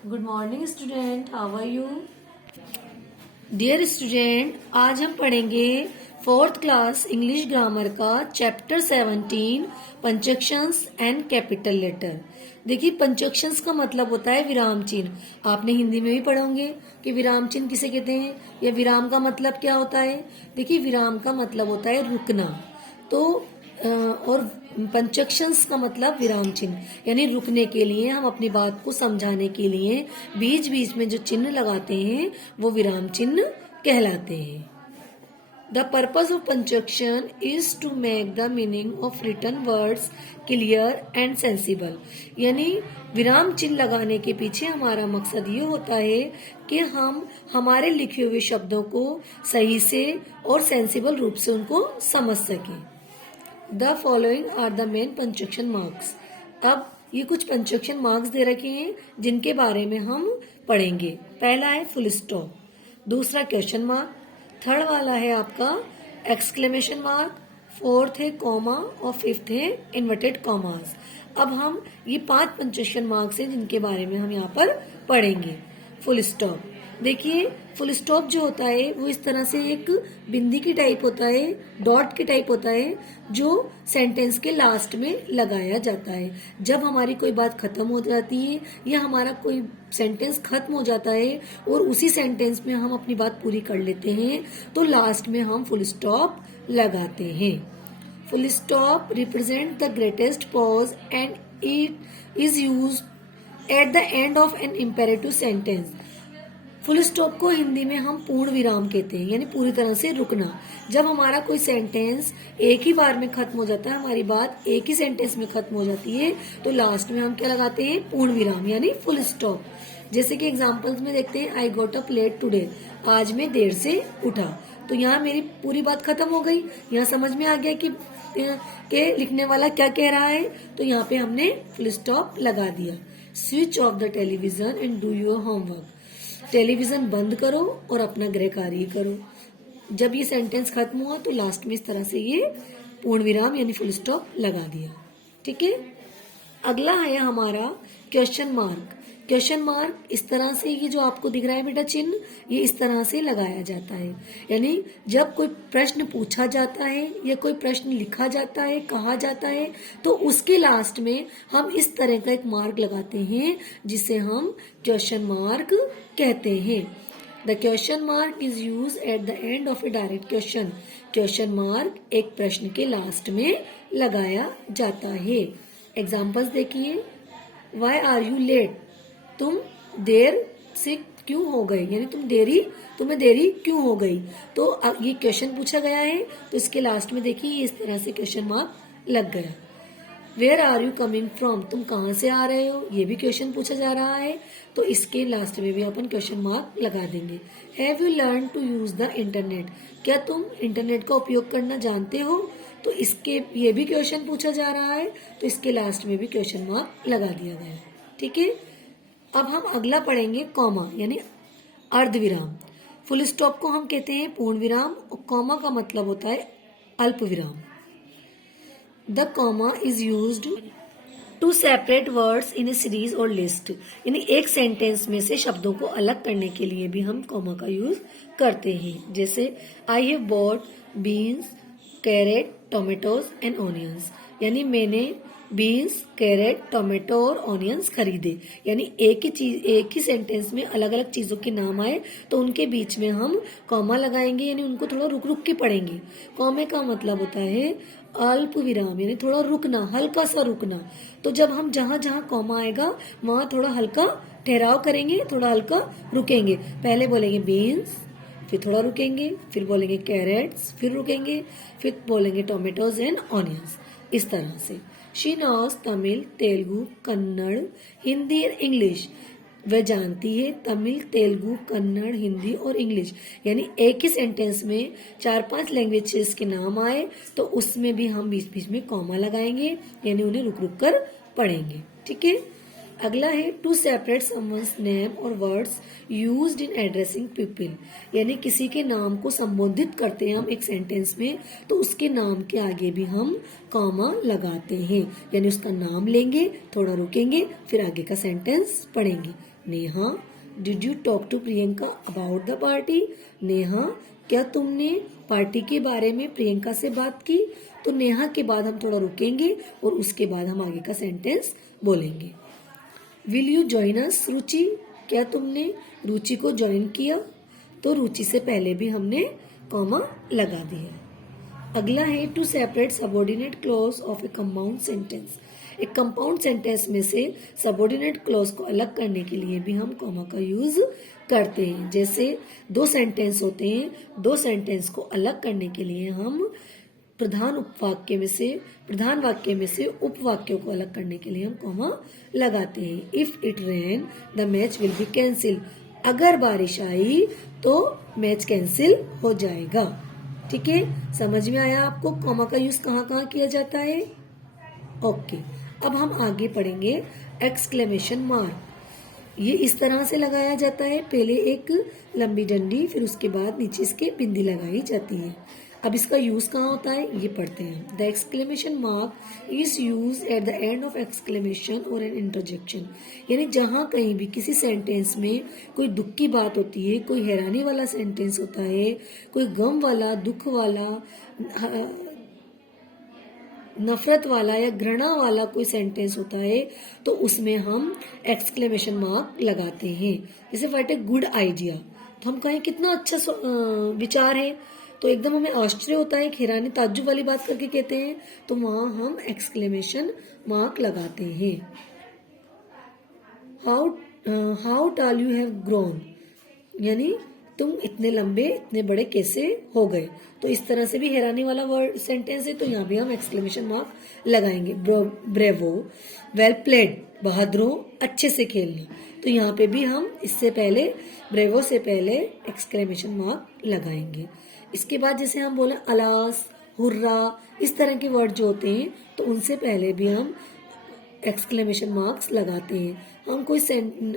Good morning student, how are you? Dear student, आज हम पढ़ेंगे फोर्थ क्लास इंग्लिश ग्रामर का chapter 17 punctuations and capital letter. देखिए, punctuations का मतलब होता है विराम चिन्ह। आपने हिंदी में भी पढ़े होंगे कि विराम चिन्ह किसे कहते हैं या विराम का मतलब क्या होता है। देखिए, विराम का मतलब होता है रुकना। तो और पंजक्शंस का मतलब विराम चिन्ह, यानी रुकने के लिए, हम अपनी बात को समझाने के लिए बीच बीच में जो चिन्ह लगाते हैं वो विराम चिन्ह कहलाते हैं। The purpose of punctuation is to make the meaning of written words clear and sensible. यानी विराम चिन्ह लगाने के पीछे हमारा मकसद ये होता है कि हम हमारे लिखे हुए शब्दों को सही से और सेंसिबल रूप से उनको समझ सकें। The following are the main punctuation marks. अब ये कुछ पंजक्शन मार्क्स दे रखे हैं जिनके बारे में हम पढ़ेंगे। पहला है फुल स्टॉप, दूसरा क्वेश्चन मार्क, थर्ड वाला है आपका एक्सक्लेमेशन मार्क, फोर्थ है कॉमा और फिफ्थ है इन्वर्टेड कॉमास। अब हम ये 5 पंजक्शन मार्क्स हैं जिनके बारे में हम यहाँ पर पढ़ेंगे। फुल स्टॉप, देखिए फुल स्टॉप जो होता है वो इस तरह से एक बिंदी की टाइप होता है, डॉट की टाइप होता है, जो सेंटेंस के लास्ट में लगाया जाता है। जब हमारी कोई बात खत्म हो जाती है या हमारा कोई सेंटेंस खत्म हो जाता है और उसी सेंटेंस में हम अपनी बात पूरी कर लेते हैं तो लास्ट में हम फुल स्टॉप लगाते हैं। Full stop represent the greatest pause and it is use at the end of an imperative sentence. Full stop को हिंदी में हम पूर्ण विराम कहते हैं, यानी पूरी तरह से रुकना। जब हमारा कोई सेंटेंस एक ही बार में खत्म हो जाता है, हमारी बात एक ही सेंटेंस में खत्म हो जाती है, तो लास्ट में हम क्या लगाते हैं? पूर्ण विराम, यानी फुल स्टॉप। जैसे कि एग्जाम्पल्स में देखते हैं, आई गोट अप लेट टुडे, आज मैं देर से उठा। तो यहाँ मेरी पूरी बात खत्म हो गई। यहाँ समझ में आ गया कि लिखने वाला क्या कह रहा है, तो यहाँ पे हमने फुल स्टॉप लगा दिया। Switch off the television and do your homework, television बंद करो और अपना गृह कार्य करो। जब ये सेंटेंस खत्म हुआ तो लास्ट में इस तरह से ये पूर्ण विराम यानी फुल स्टॉप लगा दिया। ठीक है, अगला है हमारा क्वेश्चन मार्क। क्वेश्चन मार्क इस तरह से, ये जो आपको दिख रहा है बेटा चिन्ह, ये इस तरह से लगाया जाता है। यानी जब कोई प्रश्न पूछा जाता है या कोई प्रश्न लिखा जाता है, कहा जाता है, तो उसके लास्ट में हम इस तरह का एक मार्क लगाते हैं जिसे हम क्वेश्चन मार्क कहते हैं। The question mark is use at the end of A direct question. Question mark एक प्रश्न के लास्ट में लगाया जाता है। एग्जाम्पल्स देखिए, वाई आर यू लेट, तुम देर से क्यों हो गई, यानी तुम्हें देरी क्यों हो गई। तो ये क्वेश्चन पूछा गया है, तो इसके लास्ट में देखिए इस तरह से क्वेश्चन मार्क लग गया। Where are you coming from, तुम कहाँ से आ रहे हो, ये भी क्वेश्चन पूछा जा रहा है, तो इसके लास्ट में भी अपन क्वेश्चन मार्क लगा देंगे। Have you learn to use the internet, क्या तुम इंटरनेट का उपयोग करना जानते हो, तो इसके ये भी क्वेश्चन पूछा जा रहा है, तो इसके लास्ट में भी क्वेश्चन मार्क लगा दिया गया। ठीक है, अब हम अगला पढ़ेंगे कॉमा यानी अर्धविराम। फुल स्टॉप को हम कहते हैं पूर्ण विराम और कॉमा का मतलब होता है अल्प विराम। The comma is used to separate words in a series or list, यानी एक सेंटेंस में से शब्दों को अलग करने के लिए भी हम कॉमा का यूज करते हैं। जैसे I have bought beans, carrot, tomatoes and onions, यानी मैंने बीन्स, कैरेट, टोमेटो और ऑनियंस खरीदे। यानी एक ही सेंटेंस में अलग अलग चीजों के नाम आए तो उनके बीच में हम कॉमा लगाएंगे, यानी उनको थोड़ा रुक रुक के पढ़ेंगे। कॉमे का मतलब होता है अल्प विराम, यानी थोड़ा रुकना, हल्का सा रुकना। तो जब हम जहां जहां कॉमा आएगा वहां थोड़ा हल्का ठहराव करेंगे, थोड़ा हल्का रुकेंगे। पहले बोलेंगे बीन्स, फिर थोड़ा रुकेंगे, फिर बोलेंगे कैरेट्स, फिर रुकेंगे, फिर बोलेंगे टोमेटोज एंड ऑनियंस, इस तरह से। शी नोज तमिल, तेलुगु, कन्नड़, हिंदी और इंग्लिश, वह जानती है तमिल, तेलुगु, कन्नड़, हिंदी और इंग्लिश। यानी एक ही सेंटेंस में 4-5 लैंग्वेजेस के नाम आए तो उसमें भी हम बीच बीच में कॉमा लगाएंगे, यानी उन्हें रुक रुक कर पढ़ेंगे। ठीक है, अगला है टू सेपरेट समवंस नेम और words used in addressing people, यानी किसी के नाम को संबोधित करते हैं हम एक सेंटेंस में तो उसके नाम के आगे भी हम कॉमा लगाते हैं, यानी उसका नाम लेंगे, थोड़ा रुकेंगे, फिर आगे का सेंटेंस पढ़ेंगे। Neha, did you talk to Priyanka about the party? Neha, क्या तुमने पार्टी के बारे में प्रियंका से बात की? तो नेहा के बाद हम थोड़ा रुकेंगे और उसके बाद हम आगे का सेंटेंस बोलेंगे। विल यू जॉइन अस रुचि? क्या तुमने रुचि को ज्वाइन किया? तो रुचि से पहले भी हमने कॉमा लगा दिया। अगला है to separate subordinate clause of a compound sentence. एक कंपाउंड सेंटेंस में से सबऑर्डिनेट क्लॉज को अलग करने के लिए भी हम कॉमा का यूज करते हैं। जैसे दो सेंटेंस होते हैं, दो सेंटेंस को अलग करने के लिए हम प्रधान वाक्य में से उपवाक्यों को अलग करने के लिए हम कॉमा लगाते हैं। If it rain the match will be cancel. अगर बारिश आई तो मैच कैंसिल हो जाएगा। ठीक है, समझ में आया आपको कॉमा का यूज कहाँ कहाँ किया जाता है? ओके, अब हम आगे पढ़ेंगे एक्सक्लेमेशन मार्क। ये इस तरह से लगाया जाता है, पहले एक लंबी डंडी, फिर उसके बाद नीचे इसके बिंदी लगाई जाती है। अब इसका यूज कहाँ होता है ये पढ़ते हैं। The exclamation mark is use at the end of exclamation और एन इंटरजेक्शन। यानी जहाँ कहीं भी किसी सेंटेंस में कोई दुख की बात होती है, कोई हैरानी वाला सेंटेंस होता है, कोई गम वाला, दुख वाला, नफरत वाला या घृणा वाला कोई सेंटेंस होता है, तो उसमें हम एक्सक्लेमेशन मार्क लगाते हैं। जैसे व्हाट ए गुड आइडिया, तो हम कहें कितना अच्छा विचार है, तो एकदम हमें आश्चर्य होता है, हैरानी ताज्जुब वाली बात करके कहते हैं, तो वहां हम एक्सक्लेमेशन मार्क लगाते हैं। हाउ टाल यू हैव ग्रोन, यानी तुम इतने लंबे इतने बड़े कैसे हो गए। तो इस तरह से भी हैरानी वाला वर्ड सेंटेंस है, तो यहाँ भी हम एक्सक्लेमेशन मार्क लगाएंगे। ब्रेवो, वेल प्लेड, बहादुरों, अच्छे से खेलना, तो यहाँ पे भी हम इससे पहले ब्रेवो से पहले एक्सक्लेमेशन मार्क लगाएंगे। इसके बाद जैसे हम बोले अलास, हुर्रा, इस तरह के वर्ड जो होते हैं, तो उनसे पहले भी हम एक्सक्लेमेशन मार्क्स लगाते हैं। हम कोई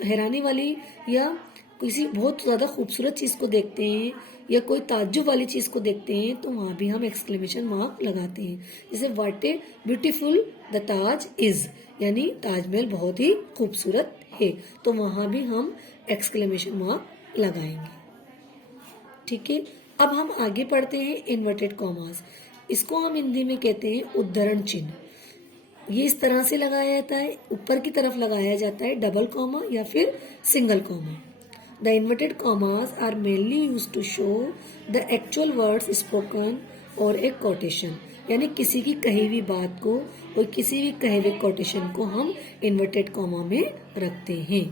हैरानी वाली या किसी बहुत ज्यादा खूबसूरत चीज को देखते हैं या कोई ताज्जुब वाली चीज को देखते हैं, तो वहां भी हम एक्सक्लेमेशन मार्क लगाते हैं। जैसे what a beautiful the Taj is, यानी ताजमहल बहुत ही खूबसूरत है, तो वहां भी हम एक्सक्लेमेशन मार्क लगाएंगे। ठीक है, अब हम आगे पढ़ते हैं इन्वर्टेड कॉमास। इसको हम हिंदी में कहते हैं उद्धरण चिन्ह। ये इस तरह से लगाया जाता है, ऊपर की तरफ लगाया जाता है डबल कॉमा या फिर single comma. The inverted commas are mainly used to show the actual words spoken or a quotation, यानी किसी की कही हुई बात को और किसी भी कहे हुए कोटेशन को हम इन्वर्टेड कॉमा में रखते हैं।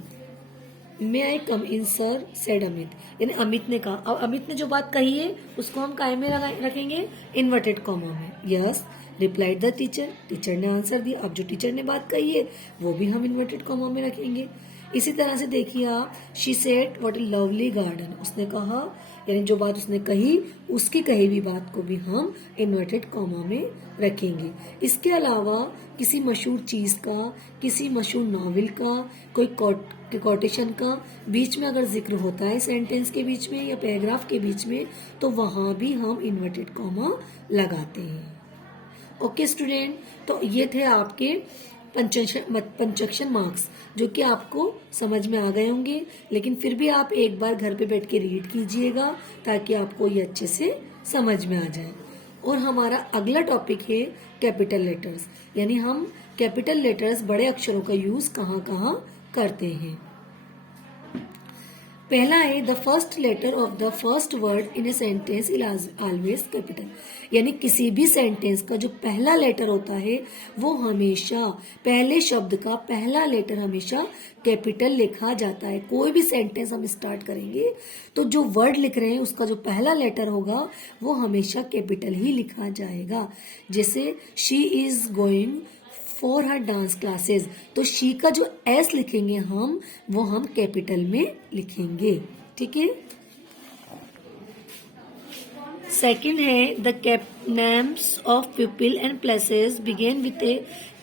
मे आई कम इन सर, सेड अमित, यानी अमित ने कहा। अब अमित ने जो बात कही है उसको हम काय में रखेंगे? इन्वर्टेड कॉमा में। Yes replied the teacher, teacher ने आंसर दिया। अब जो टीचर ने बात कही है वो भी हम इन्वर्टेड कॉमा में रखेंगे। इसी तरह से देखिए आप, she said what A lovely garden, उसने कहा, यानी जो बात उसने कही उसकी कही हुई बात को भी हम इन्वर्टेड कॉमा में रखेंगे। इसके अलावा किसी मशहूर चीज का, किसी मशहूर नॉवेल का, कोई कोटेशन का बीच में अगर जिक्र होता है सेंटेंस के बीच में या पैराग्राफ के बीच में, तो वहां भी हम इन्वर्टेड कॉमा लगाते हैं। ओके स्टूडेंट, तो ये थे आपके पंचक्शन मार्क्स जो कि आपको समझ में आ गए होंगे, लेकिन फिर भी आप एक बार घर पे बैठ के रीड कीजिएगा ताकि आपको ये अच्छे से समझ में आ जाए। और हमारा अगला टॉपिक है कैपिटल लेटर्स, यानी हम कैपिटल लेटर्स बड़े अक्षरों का यूज कहाँ कहाँ करते हैं। पहला है the first letter of the first word in a sentence is always capital, यानी किसी भी सेंटेंस का जो पहला लेटर होता है वो हमेशा, पहले शब्द का पहला लेटर हमेशा कैपिटल लिखा जाता है। कोई भी सेंटेंस हम स्टार्ट करेंगे तो जो वर्ड लिख रहे हैं उसका जो पहला लेटर होगा वो हमेशा कैपिटल ही लिखा जाएगा। जैसे she is going for her dance classes, तो शी का जो एस लिखेंगे हम कैपिटल में लिखेंगे। ठीक है, सेकंड है the names of people and places begin with a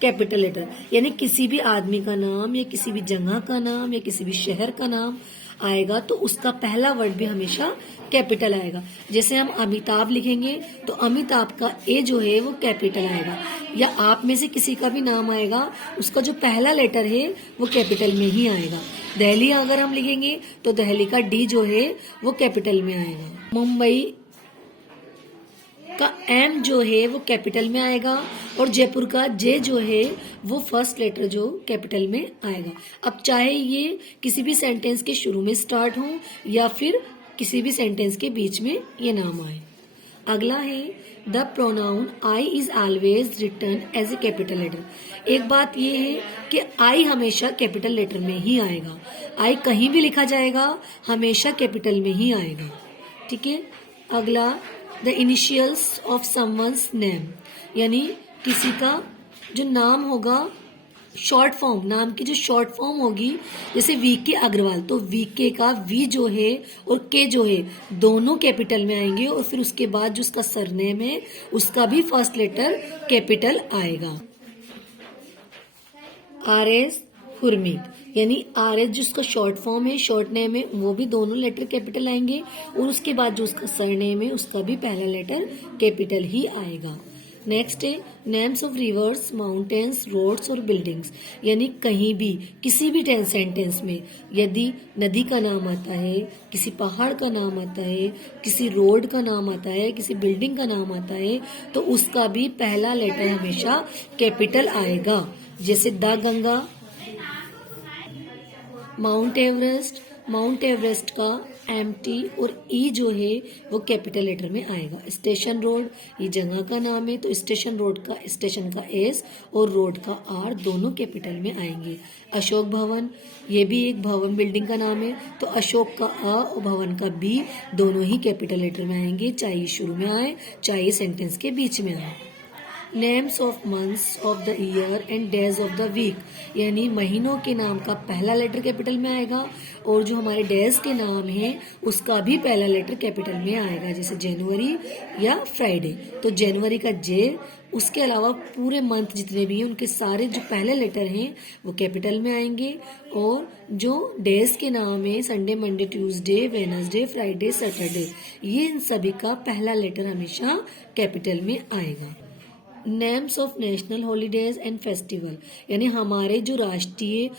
capital letter, यानी किसी भी आदमी का नाम या किसी भी जगह का नाम या किसी भी शहर का नाम आएगा तो उसका पहला वर्ड भी हमेशा कैपिटल आएगा। जैसे हम अमिताभ लिखेंगे तो अमिताभ का ए जो है वो कैपिटल आएगा, या आप में से किसी का भी नाम आएगा उसका जो पहला लेटर है वो कैपिटल में ही आएगा। दिल्ली अगर हम लिखेंगे तो दिल्ली का डी जो है वो कैपिटल में आएगा। मुंबई का एम जो है वो कैपिटल में आएगा, और जयपुर का जे जो है वो फर्स्ट लेटर जो कैपिटल में आएगा। अब चाहे ये किसी भी सेंटेंस के शुरू में स्टार्ट हो या फिर किसी भी सेंटेंस के बीच में ये नाम आए। अगला है the pronoun I is always written as a capital letter. एक बात ये है कि आई हमेशा कैपिटल लेटर में ही आएगा। आई कहीं भी लिखा जाएगा हमेशा कैपिटल में ही आएगा। ठीक है। अगला the initials of someone's name, यानी किसी का जो नाम होगा शॉर्ट फॉर्म, नाम की जो शॉर्ट फॉर्म होगी, जैसे वीके अग्रवाल तो वीके का वी जो है और के जो है दोनों कैपिटल में आएंगे, और फिर उसके बाद जो उसका सरनेम है उसका भी फर्स्ट लेटर कैपिटल आएगा। आर एस हुरमी, यानी आर एस जिसका शॉर्ट फॉर्म है, शॉर्ट नेम है, वो भी दोनों लेटर कैपिटल आएंगे, और उसके बाद जो उसका सरनेम है उसका भी पहला लेटर कैपिटल ही आएगा। नेक्स्ट है names of rivers, mountains, roads और बिल्डिंग्स, यानी कहीं भी किसी भी सेंटेंस में यदि नदी का नाम आता है, किसी पहाड़ का नाम आता है, किसी रोड का नाम आता है, किसी बिल्डिंग का नाम आता है, तो उसका भी पहला लेटर हमेशा कैपिटल आएगा। जैसे the Ganga, mount Everest, mount Everest का एमटी और ई जो है वो कैपिटल लेटर में आएगा। स्टेशन रोड, ये जगह का नाम है तो स्टेशन रोड का स्टेशन का एस और रोड का आर दोनों कैपिटल में आएंगे। अशोक भवन, ये भी एक भवन बिल्डिंग का नाम है तो अशोक का अ और भवन का बी दोनों ही कैपिटल लेटर में आएंगे, चाहे शुरू में आए चाहे सेंटेंस के बीच में आए। Names of months of the year and days of the week, यानी महीनों के नाम का पहला लेटर कैपिटल में आएगा, और जो हमारे डेज के नाम हैं उसका भी पहला लेटर कैपिटल में आएगा। जैसे जनवरी या फ्राइडे, तो जनवरी का जे, उसके अलावा पूरे मंथ जितने भी हैं उनके सारे जो पहले लेटर हैं वो कैपिटल में आएंगे, और जो डेज के नाम है Sunday, Monday, Tuesday, Wednesday, Friday, Saturday, ये इन सभी का पहला लेटर हमेशा कैपिटल में आएगा। Names of national holidays and festival, यानी हमारे जो राष्ट्रीय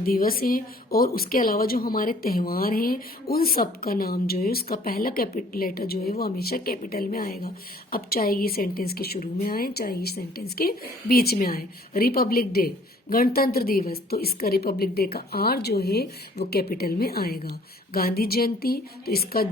दिवस हैं और उसके अलावा जो हमारे त्यौहार हैं उन सब का नाम जो है उसका पहला कैपिटल लेटर जो है वो हमेशा कैपिटल में आएगा। अब चाहे ये सेंटेंस के शुरू में आए चाहे ये सेंटेंस के बीच में आए। रिपब्लिक डे, गणतंत्र दिवस, तो इसका रिपब्लिक डे का आर जो है वो कैपिटल में आएगा। गांधी जयंती, तो इसका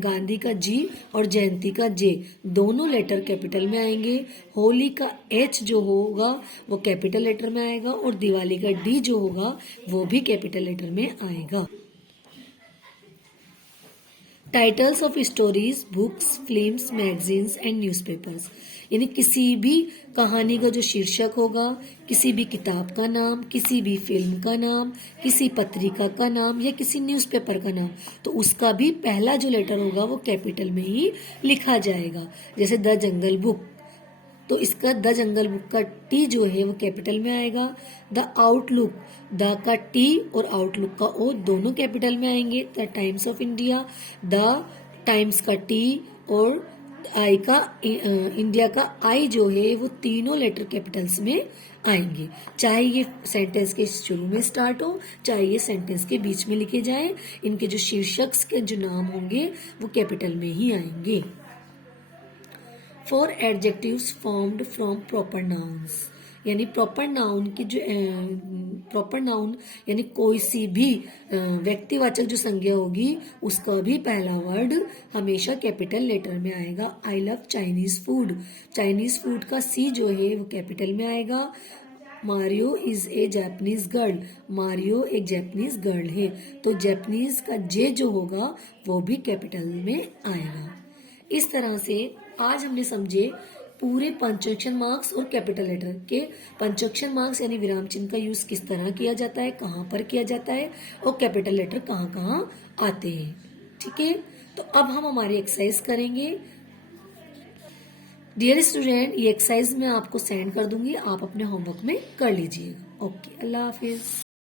गांधी का जी और जयंती का जे दोनों लेटर कैपिटल में आएंगे। होली का एच जो होगा वो कैपिटल लेटर में आएगा, और दिवाली का डी जो होगा वो भी कैपिटल लेटर में आएगा। Titles of stories, books, films, magazines and newspapers, यानी किसी भी कहानी का जो शीर्षक होगा, किसी भी किताब का नाम, किसी भी फिल्म का नाम, किसी पत्रिका का नाम या किसी न्यूज़पेपर का नाम, तो उसका भी पहला जो लेटर होगा वो कैपिटल में ही लिखा जाएगा। जैसे द जंगल बुक, तो इसका द जंगल बुक का टी जो है वो कैपिटल में आएगा। द आउटलुक, द का टी और आउटलुक का ओ दोनों कैपिटल में आएंगे। The times of India, the times का टी और आई का इंडिया का आई जो है वो तीनों लेटर कैपिटल्स में आएंगे, चाहे ये सेंटेंस के शुरू में स्टार्ट हो चाहे ये सेंटेंस के बीच में लिखे जाए, इनके जो शीर्षक के जो नाम होंगे वो कैपिटल में ही आएंगे। For adjectives formed from proper nouns, यानी प्रॉपर नाउन की जो प्रॉपर नाउन यानी कोई सी भी व्यक्तिवाचक जो संज्ञा होगी उसका भी पहला वर्ड हमेशा कैपिटल लेटर में आएगा। I love Chinese food, Chinese food का सी जो है वो कैपिटल में आएगा। Mario is a Japanese girl, Mario एक जापानीज गर्ल है तो जापानीज का जे जो होगा वो भी कैपिटल में आएगा। इस तरह से आज हमने समझे पूरे पंक्चुएशन मार्क्स और कैपिटल लेटर के पंक्चुएशन मार्क्स यानी विराम चिन्ह का यूज किस तरह किया जाता है, कहाँ पर किया जाता है और कैपिटल लेटर कहाँ कहाँ आते हैं। ठीक है, तो अब हम हमारी एक्सरसाइज करेंगे। डियर स्टूडेंट, ये एक्सरसाइज मैं आपको सेंड कर दूंगी, आप अपने होमवर्क में कर लीजिएगा। ओके, अल्लाह हाफिज।